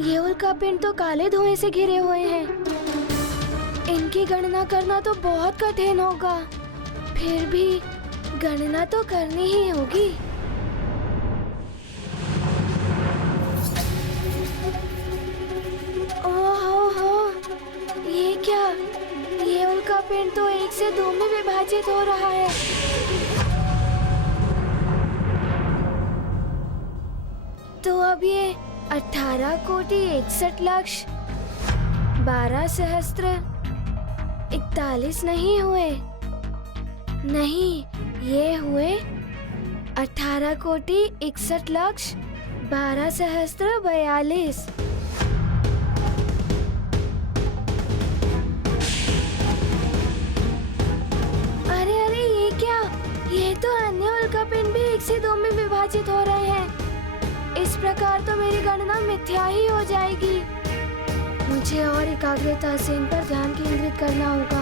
ये उल्कापिंड तो काले धुएं से घिरे हुए हैं। इनकी गणना करना तो बहुत कठिन होगा। फिर भी गणना तो करनी ही होगी। ओहो, ये क्या? ये उल्कापिंड तो 1 से 2 में विभाजित हो रहा है। तो अब ये 18 कोटि 61 लक्ष 12 सहस्त्र 41 नहीं हुए। नहीं, ये हुए 18 कोटि 61 लक्ष 12 सहस्त्र 42। अरे अरे, ये क्या? ये तो अन्य उल्कापिंड भी 1 से 2 में विभाजित हो रहे हैं। इस प्रकार तो मेरी गणना मिथ्या ही हो जाएगी। मुझे और एकाग्रता से इन पर ध्यान केंद्रित करना होगा।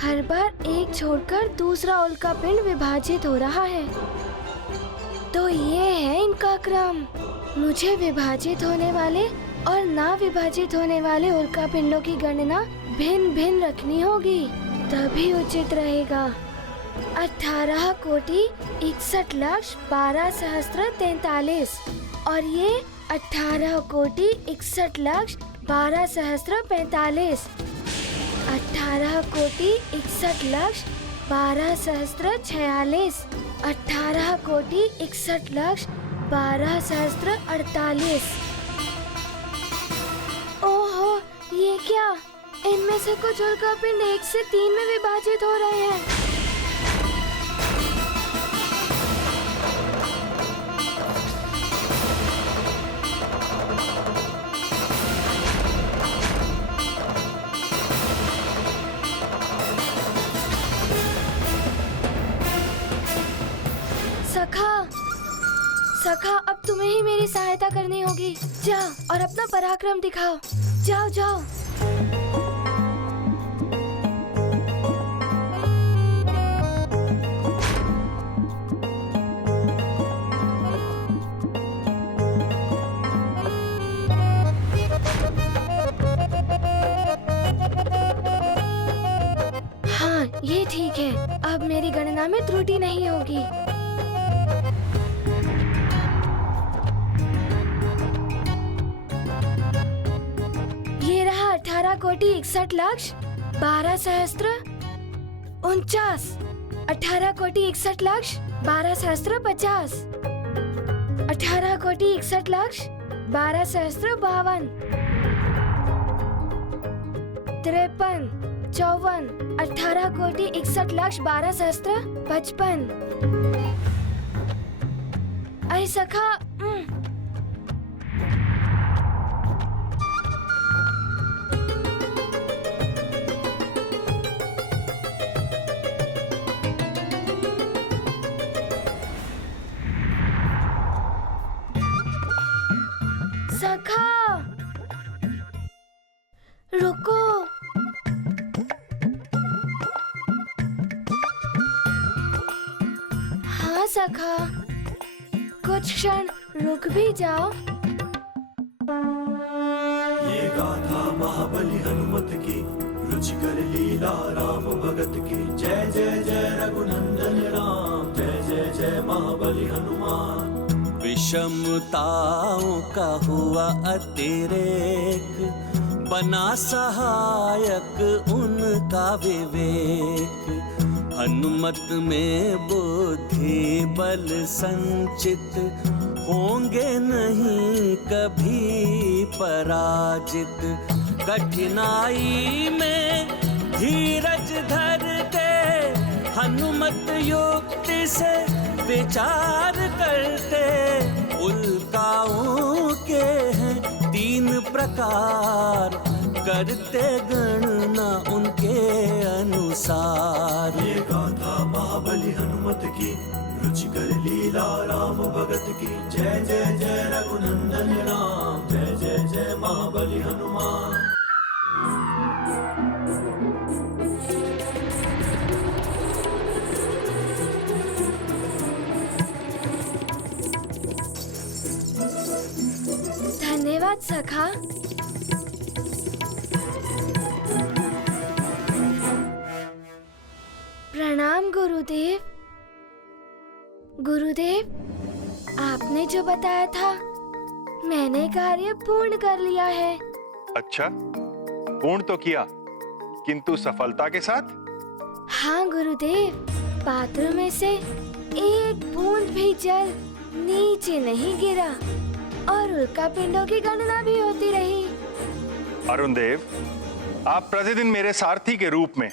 हर बार एक छोड़कर दूसरा उल्कापिंड विभाजित हो रहा है। तो ये है इनका क्रम। मुझे विभाजित होने वाले और ना विभाजित होने वाले उल्कापिंडों की गणना भिन्न भिन्न रखनी होगी, तभी उचित रहेगा। 18 कोटि 61 लक्ष 12 सहस्त्र 43 और ये 18 कोटि 61 लक्ष 12 सहस्त्र 45। 18 कोटि 61 लक्ष 12 सहस्त्र 46। 18 कोटि 61 लक्ष 12 सहस्त्र 48। ओहो, ये क्या? इनमें से कुछ उल्कापिंड 1 से 3 में विभाजित हो रहे हैं। सखा, अब तुम्हें ही मेरी सहायता करनी होगी। जाओ और अपना पराक्रम दिखाओ। जाओ जाओ। हाँ, ये ठीक है। अब मेरी गणना में त्रुटि नहीं होगी। ये रहा 18 कोटि 61 लक्ष 12 सहस्त्र 49। 18 कोटि 61 लक्ष 12 सहस्त्र 50। 18 कोटि 61 लक्ष 12 सहस्त्र 52। 53, 54। 18 कोटि 61 लक्ष 12 सहस्त्र 55। अरे सखा, सखा रुको। हाँ सखा, कुछ क्षण रुक भी जाओ। ये गाथा महाबली हनुमत की, रुचिकर लीला राम भगत की। जय जय जय रघुनंदन राम, जय जय जय महाबली हनुमान। विषमताओं का हुआ अतिरेक, बना सहायक उनका विवेक। हनुमत में बुद्धि बल संचित, होंगे नहीं कभी पराजित। कठिनाई में धीरज धर के, हनुमत युक्ति से विचार करते। उल्काओं के हैं 3 प्रकार, करते गणना उनके अनुसार। ये गाथा महाबली हनुमत की, रुचिकर लीला राम भगत की। जय जय जय रघुनंदन राम, जय जय जय महाबली हनुमान। धन्यवाद सखा। प्रणाम गुरुदेव। गुरुदेव, आपने जो बताया था मैंने कार्य पूर्ण कर लिया है। अच्छा, पूर्ण तो किया, किंतु सफलता के साथ? हाँ गुरुदेव, पात्र में से एक बूंद भी जल नीचे नहीं गिरा और उल्का पिंडों की गणना भी होती रही। अरुण देव, आप प्रतिदिन मेरे सारथी के रूप में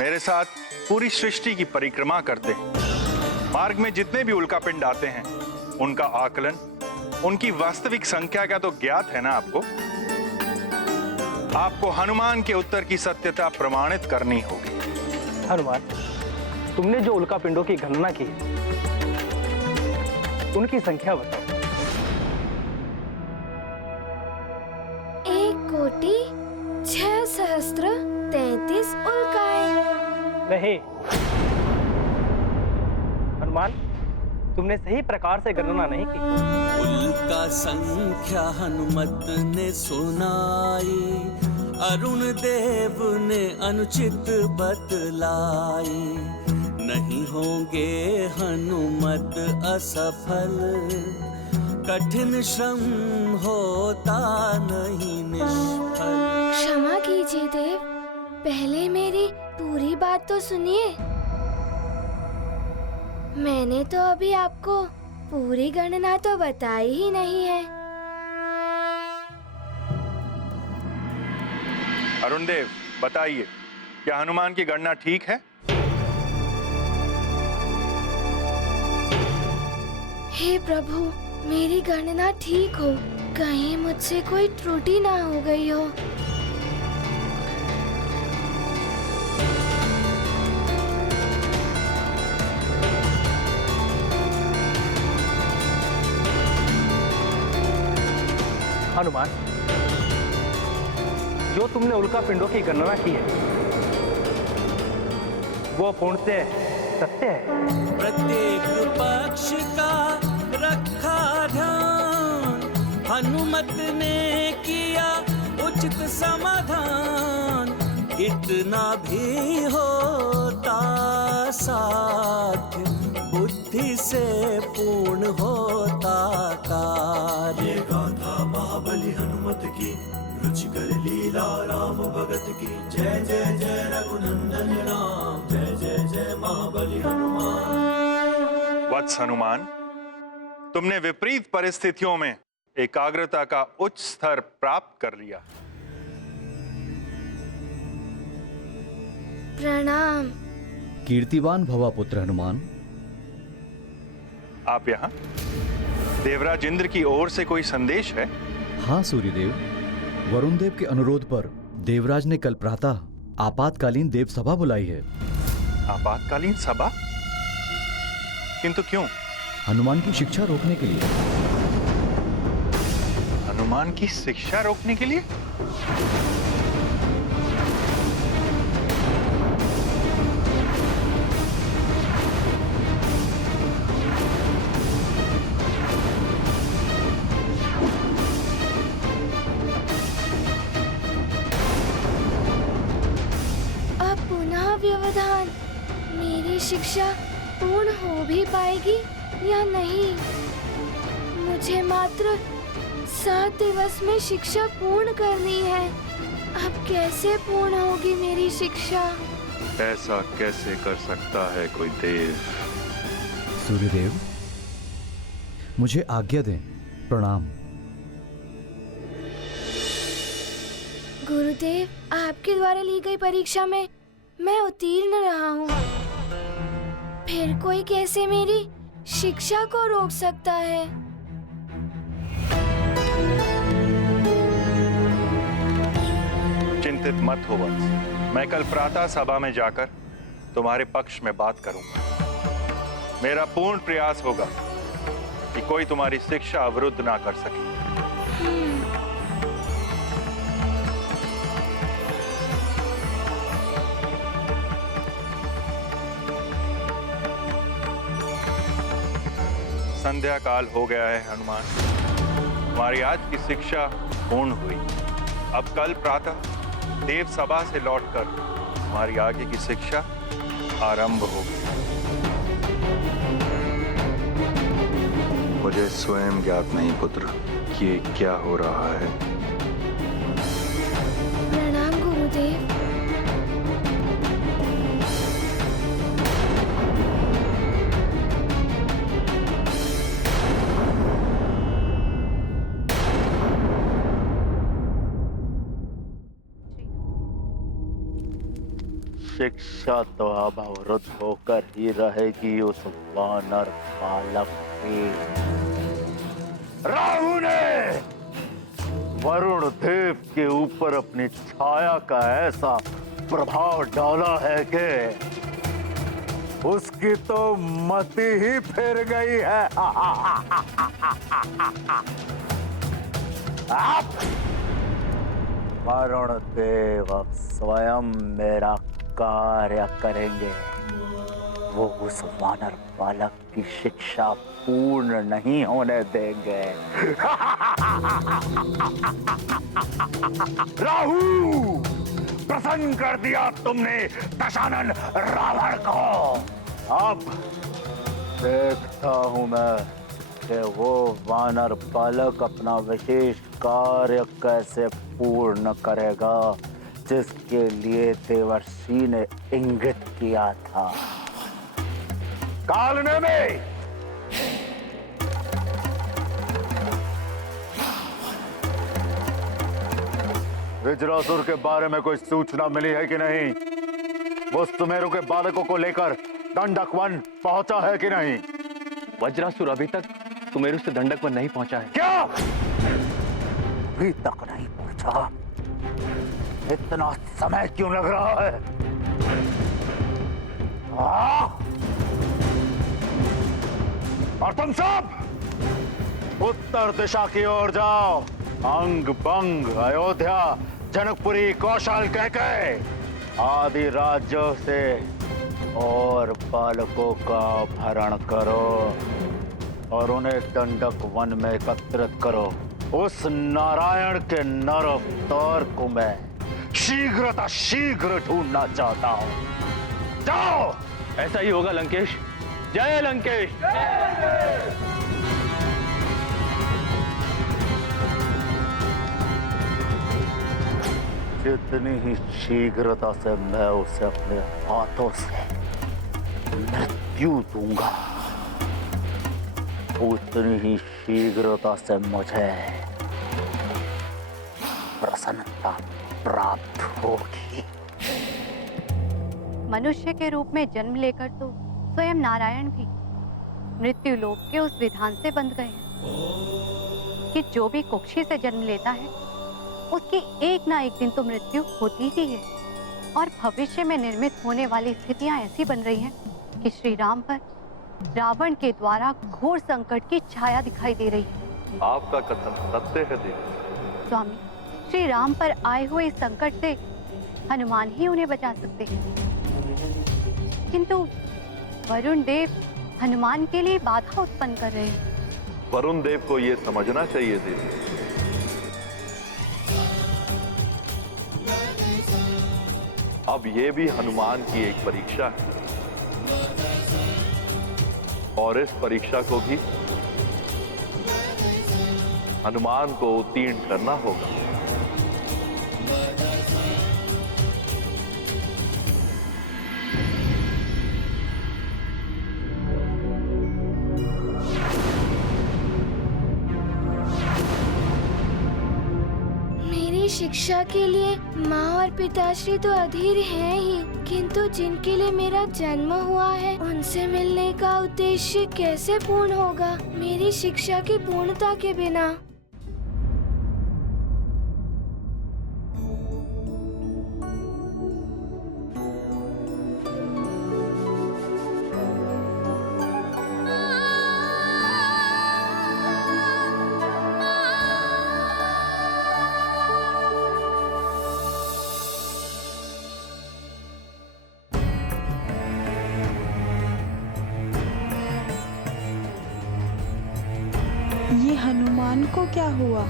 मेरे साथ पूरी सृष्टि की परिक्रमा करते हैं। मार्ग में जितने भी उल्का पिंड आते हैं उनका आकलन, उनकी वास्तविक संख्या का तो ज्ञात है ना आपको? आपको हनुमान के उत्तर की सत्यता प्रमाणित करनी होगी। हनुमान, तुमने जो उल्का पिंडों की गणना की उनकी संख्या बताओ। 1,06,33 उल्काएं। नहीं हनुमान, तुमने सही प्रकार से गणना नहीं की। उल्का संख्या हनुमत ने सुनाई, अरुण देव ने अनुचित बतलाई। नहीं होंगे हनुमत असफल, कठिन श्रम होता नहीं निष्फल। क्षमा कीजिए देव, पहले मेरी पूरी बात तो सुनिए। मैंने तो अभी आपको पूरी गणना तो बताई ही नहीं है। अरुण देव, बताइए, क्या हनुमान की गणना ठीक है? हे प्रभु, मेरी गणना ठीक हो, कहीं मुझसे कोई त्रुटि ना हो गई हो। हनुमान, जो तुमने उल्का पिंडों की गणना की है वो पूर्ण से सत्य है। प्रत्येक पक्ष का रखा ध्यान, हनुमत ने किया उचित समाधान। इतना भी होता साध्य, बुद्धि से पूर्ण होता कार्य। ये गाथा महाबली हनुमत की, रुचिकर लीला राम भगत की। जय जय जय रघुनंदन राम, जय जय जय महाबली हनुमान। वत्स हनुमान, तुमने विपरीत परिस्थितियों में एकाग्रता का उच्च स्तर प्राप्त कर लिया। प्रणाम। कीर्तिवान भवा पुत्र हनुमान। आप यहाँ? देवराज इंद्र की ओर से कोई संदेश है? हाँ सूर्यदेव, वरुण देव के अनुरोध पर देवराज ने कल प्रातः आपातकालीन देव सभा बुलाई है। आपातकालीन सभा? किंतु क्यों? हनुमान की शिक्षा रोकने के लिए। हनुमान की शिक्षा रोकने के लिए? व्यवधान, मेरी शिक्षा पूर्ण हो भी पाएगी या नहीं? मुझे मात्र 7 दिवस में शिक्षा पूर्ण करनी है। अब कैसे पूर्ण होगी मेरी शिक्षा? ऐसा कैसे कर सकता है कोई देव? सूर्यदेव, मुझे आज्ञा दें। प्रणाम। गुरुदेव, आपके द्वारा ली गई परीक्षा में मैं उत्तीर्ण रहा हूँ। फिर कोई कैसे मेरी शिक्षा को रोक सकता है? चिंतित मत हो वत्स, मैं कल प्रातः सभा में जाकर तुम्हारे पक्ष में बात करूंगा। मेरा पूर्ण प्रयास होगा कि कोई तुम्हारी शिक्षा अवरुद्ध ना कर सके। संध्या काल हो गया है हनुमान। हमारी आज की शिक्षा पूर्ण हुई। अब कल प्रातः देव सभा से लौटकर हमारी आगे की शिक्षा आरंभ होगी। मुझे स्वयं ज्ञात नहीं पुत्र कि ये क्या हो रहा है। प्रणाम गुरुदेव। शिक्षा तो अब अवरुद्ध होकर ही रहेगी उस वानर बालक की। राहु ने वरुण देव के ऊपर अपनी छाया का ऐसा प्रभाव डाला है कि उसकी तो मति ही फिर गई है। आप वरुण देव अब स्वयं मेरा कार्य करेंगे। वो उस वानर बालक की शिक्षा पूर्ण नहीं होने देंगे। राहु, प्रसन्न कर दिया तुमने दशानन रावण को। अब देखता हूं मैं कि वो वानर बालक अपना विशेष कार्य कैसे पूर्ण करेगा जिसके लिए देवर्षि ने इंगित किया था। कालने में वज्रासुर के बारे में कोई सूचना मिली है कि नहीं? वो सुमेरु के बालकों को लेकर दंडक वन पहुंचा है कि नहीं? वज्रासुर अभी तक सुमेरु से दंडक वन नहीं पहुंचा है। क्या अभी तक नहीं पहुंचा? इतना समय क्यों लग रहा है? और तुम सब उत्तर दिशा की ओर जाओ। अंग बंग, अयोध्या, जनकपुरी, कौशल कहके आदि राज्यों से और बालकों का अपहरण करो और उन्हें दंडक वन में एकत्रित करो। उस नारायण के नर अवतार को मैं शीघ्र ढूंढना चाहता हूं। जाओ। ऐसा ही होगा लंकेश। जय लंकेश। जितनी ही शीघ्रता से मैं उसे अपने हाथों से मृत्यु दूंगा, उतनी ही शीघ्रता से मुझे प्रसन्नता प्राप्त होगी। मनुष्य के रूप में जन्म लेकर तो स्वयं नारायण भी मृत्यु लोक के उस विधान से बंध गए हैं कि जो भी कुक्षी से जन्म लेता है उसकी एक ना एक दिन तो मृत्यु होती ही है। और भविष्य में निर्मित होने वाली स्थितियां ऐसी बन रही हैं कि श्री राम पर रावण के द्वारा घोर संकट की छाया दिखाई दे रही है। आपका कथन सत्य है देवी। स्वामी, श्री राम पर आए हुए इस संकट से हनुमान ही उन्हें बचा सकते हैं, किंतु वरुण देव हनुमान के लिए बाधा उत्पन्न कर रहे हैं। वरुण देव को यह समझना चाहिए देवी, अब ये भी हनुमान की एक परीक्षा है और इस परीक्षा को भी हनुमान को उत्तीर्ण करना होगा। शिक्षा के लिए माँ और पिताश्री तो अधीर हैं ही, किंतु जिनके लिए मेरा जन्म हुआ है उनसे मिलने का उद्देश्य कैसे पूर्ण होगा मेरी शिक्षा की पूर्णता के बिना। ये हनुमान को क्या हुआ?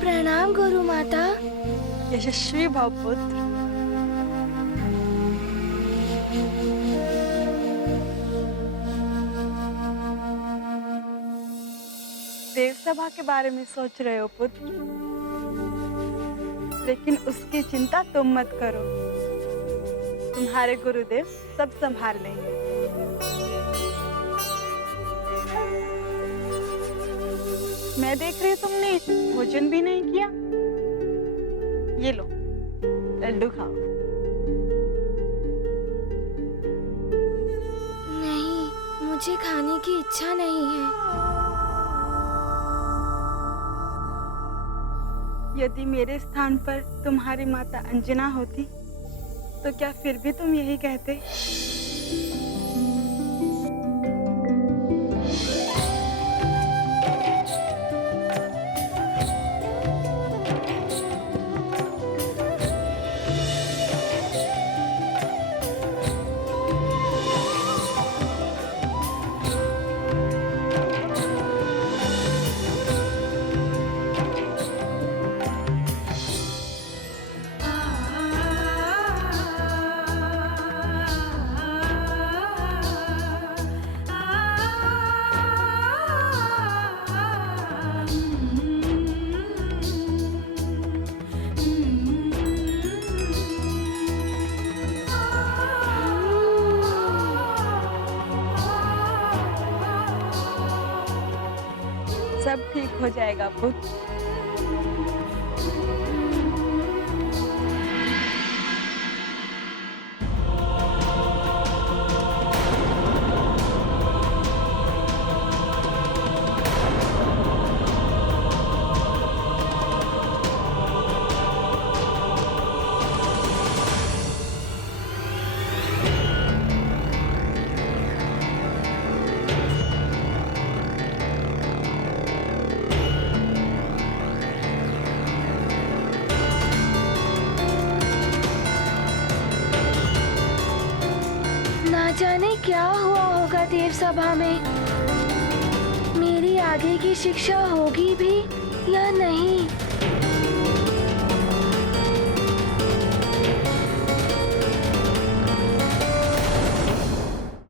प्रणाम गुरु माता। यशस्वी भव पुत्र। देव सभा के बारे में सोच रहे हो पुत्र, लेकिन उसकी चिंता तुम मत करो, तुम्हारे गुरुदेव सब संभाल लेंगे। मैं देख रही हूँ तुमने भोजन भी नहीं किया। ये लो लड्डू खाओ। नहीं, मुझे खाने की इच्छा नहीं है। यदि मेरे स्थान पर तुम्हारी माता अंजना होती तो क्या फिर भी तुम यही कहते? सब ठीक हो जाएगा पुत्र। ना जाने क्या हुआ होगा देव सभा में। मेरी आगे की शिक्षा होगी भी या नहीं।